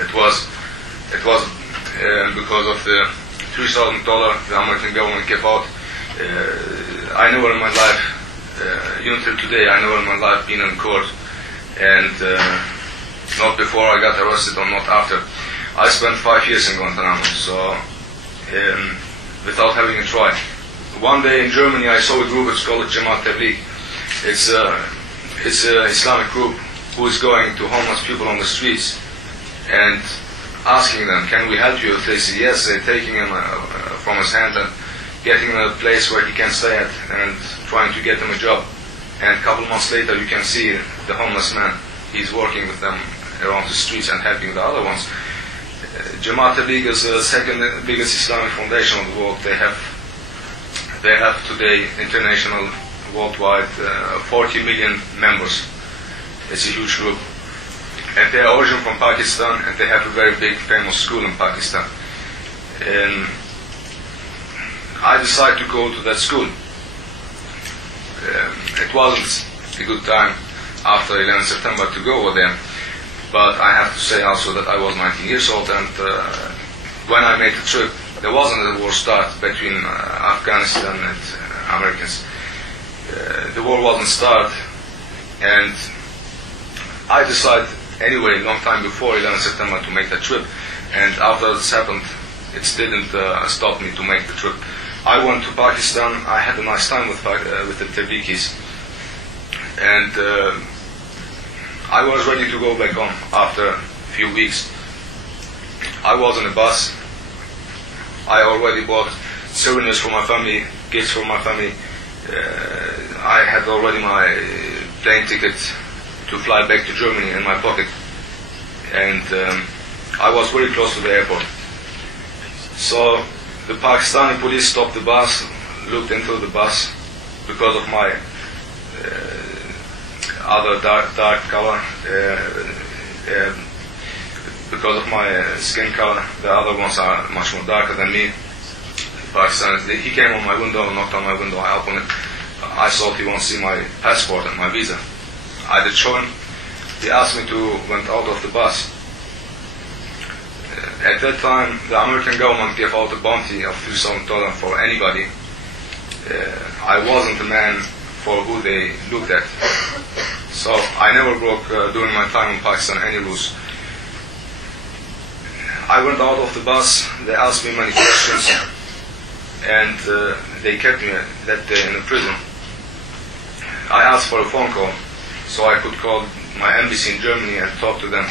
It was because of the $3,000 the American government gave out. I never in my life, even till today, I never in my life been in court, and not before I got arrested or not after. I spent 5 years in Guantanamo, so without having a trial. One day in Germany I saw a group, it's called Jamaat Tabligh. It's an Islamic group who is going to homeless people on the streets and asking them, can we help you? If they say yes, they're taking him from his hand and getting him a place where he can stay at and trying to get him a job. And a couple months later you can see the homeless man. He's working with them around the streets and helping the other ones. Jamaat Tabligh is the second biggest Islamic foundation of the world. They have today international, worldwide, 40 million members. It's a huge group. And they are originally from Pakistan, and they have a very big, famous school in Pakistan. And I decided to go to that school. It wasn't a good time after 11 September to go over there, but I have to say also that I was 19 years old, and when I made the trip, there wasn't a war start between Afghanistan and Americans. The war wasn't started, and I decided anyway, long time before 11 September to make that trip, and after this happened, it didn't stop me to make the trip. I went to Pakistan. I had a nice time with the Tablighis, and I was ready to go back home after a few weeks. I was on a bus. I already bought souvenirs for my family, gifts for my family. I had already my plane ticket to fly back to Germany in my pocket, and I was very close to the airport. So the Pakistani police stopped the bus, looked into the bus because of my other dark color, because of my skin color. The other ones are much more darker than me. Pakistanis. He came on my window, knocked on my window, I opened it. I thought he won't see my passport and my visa. I did show him. He asked me to went out of the bus. At that time, the American government gave out a bounty of $2,000 for anybody. I wasn't the man for who they looked at. So I never broke, during my time in Pakistan, any rules. I went out of the bus. They asked me many questions, and they kept me that day in a prison. I asked for a phone call, so I could call my embassy in Germany and talk to them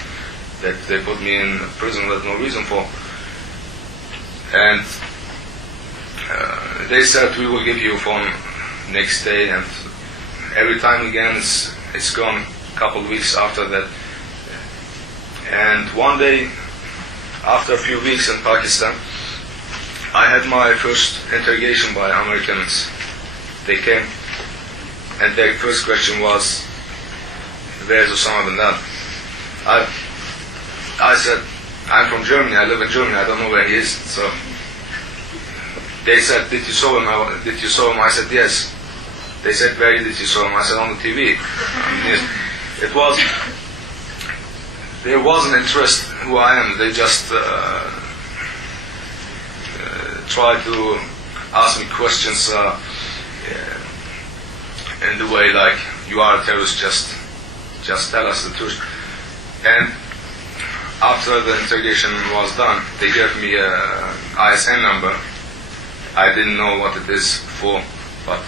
that they put me in prison with no reason for. And they said, we will give you a phone next day, and every time again it's gone a couple of weeks after that. And one day, after a few weeks in Pakistan, I had my first interrogation by Americans. They came, and their first question was, where's Osama bin Laden? I said, I'm from Germany, I live in Germany, I don't know where he is. So they said, did you saw him? I said, yes. They said, where did you saw him? I said, on the TV. There was an interest who I am. They just tried to ask me questions in the way like, you are a terrorist, just tell us the truth. And after the interrogation was done, they gave me a ISN number. I didn't know what it is for, but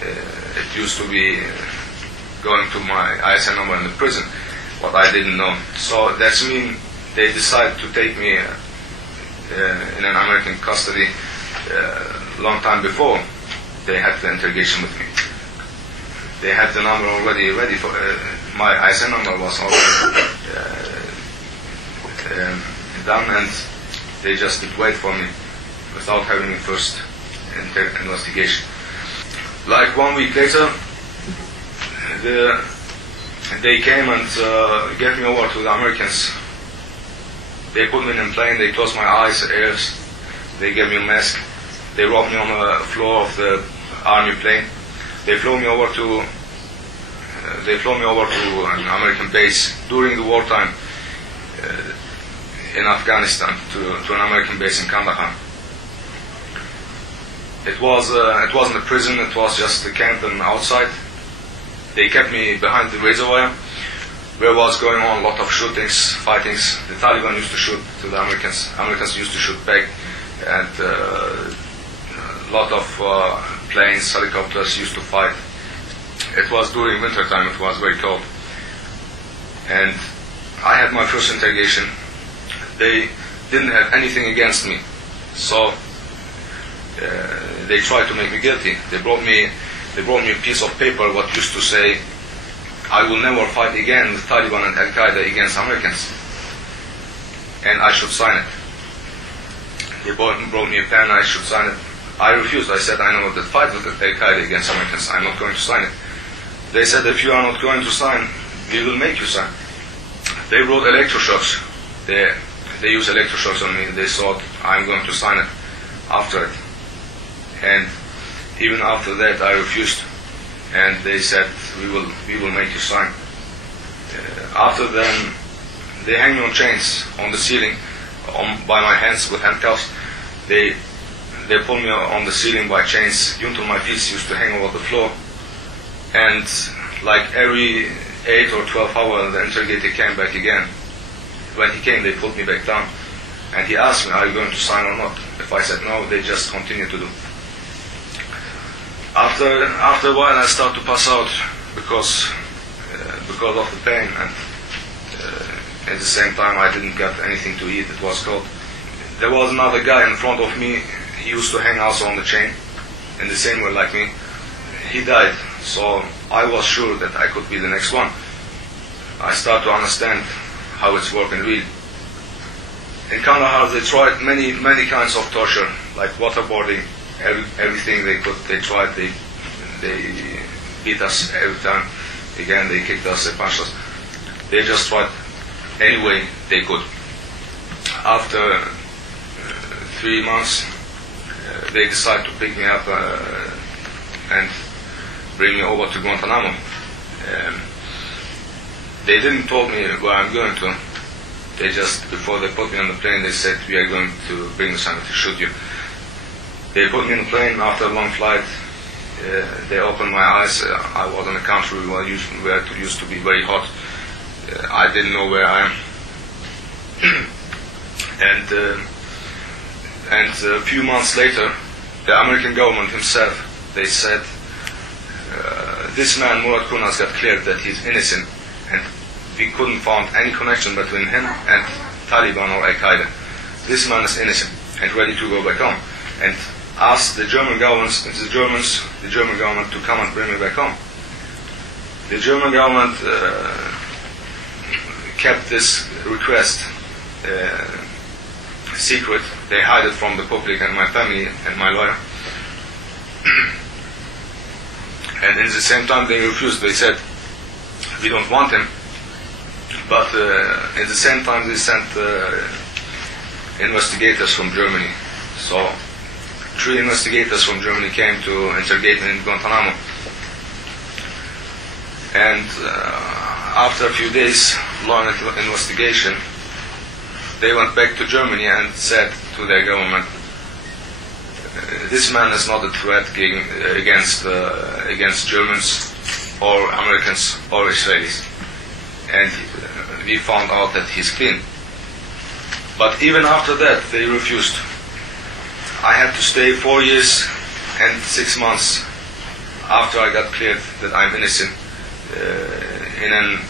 it used to be going to my ISN number in the prison, what I didn't know. So that's mean they decided to take me in an American custody long time before they had the interrogation with me. They had the number already ready for my ISN number was already done, and they just did wait for me without having a first investigation. Like 1 week later, they came and gave me over to the Americans. They put me in a plane, they closed my eyes, ears, they gave me a mask, they rolled me on the floor of the army plane. They flew me over to an American base during the wartime. in Afghanistan to an American base in Kandahar. It wasn't a prison, it was just a camp and outside. They kept me behind the razor wire, where was going on a lot of shootings, fightings. The Taliban used to shoot to the Americans. Americans used to shoot back, and a lot of planes, helicopters used to fight. It was during winter time, it was very cold. And I had my first interrogation. They didn't have anything against me, so they tried to make me guilty. They brought me a piece of paper what used to say, I will never fight again with Taliban and Al-Qaeda against Americans, and I should sign it. They brought me a pen, I should sign it. I refused. I said, I know that fight with Al-Qaeda against Americans, I'm not going to sign it. They said, if you are not going to sign, we will make you sign. They brought electroshocks. They used electroshocks on me. They thought I'm going to sign it after it. And even after that, I refused. And they said, we will make you sign. After then, they hang me on chains on the ceiling, by my hands with handcuffs. They pull me on the ceiling by chains until my feet used to hang over the floor. And like every 8 or 12 hours, the interrogator came back again. When he came, they pulled me back down. And he asked me, are you going to sign or not? If I said no, they just continued to do. After a while, I started to pass out because of the pain, and at the same time, I didn't get anything to eat. It was cold. There was another guy in front of me. He used to hang also on the chain, in the same way like me. He died, so I was sure that I could be the next one. I started to understand how it's working really. In Kandahar, they tried many kinds of torture, like waterboarding. Everything they could, they tried. They beat us every time. Again, they kicked us, they punched us. They just tried any way they could. After 3 months, they decided to pick me up and bring me over to Guantanamo. They didn't tell me where I'm going to. They just, before they put me on the plane, they said, we are going to bring you something to shoot you. They put me in the plane after a long flight. They opened my eyes. I was in a country where it used to be very hot. I didn't know where I am. And a few months later, the American government himself, they said, this man, Kurnaz, got cleared that he's innocent, and we couldn't find any connection between him and Taliban or Al-Qaeda. This man is innocent and ready to go back home. And asked the German government to come and bring me back home. The German government kept this request secret. They hid it from the public and my family and my lawyer. And at the same time they refused. They said, we don't want him. But at the same time they sent investigators from Germany. So 3 investigators from Germany came to interrogate me in Guantanamo. And after a few days long investigation, they went back to Germany and said to their government, this man is not a threat against Germans or Americans or Israelis. And we found out that he's clean. But even after that, they refused. I had to stay 4 years and 6 months after I got cleared that I'm innocent in an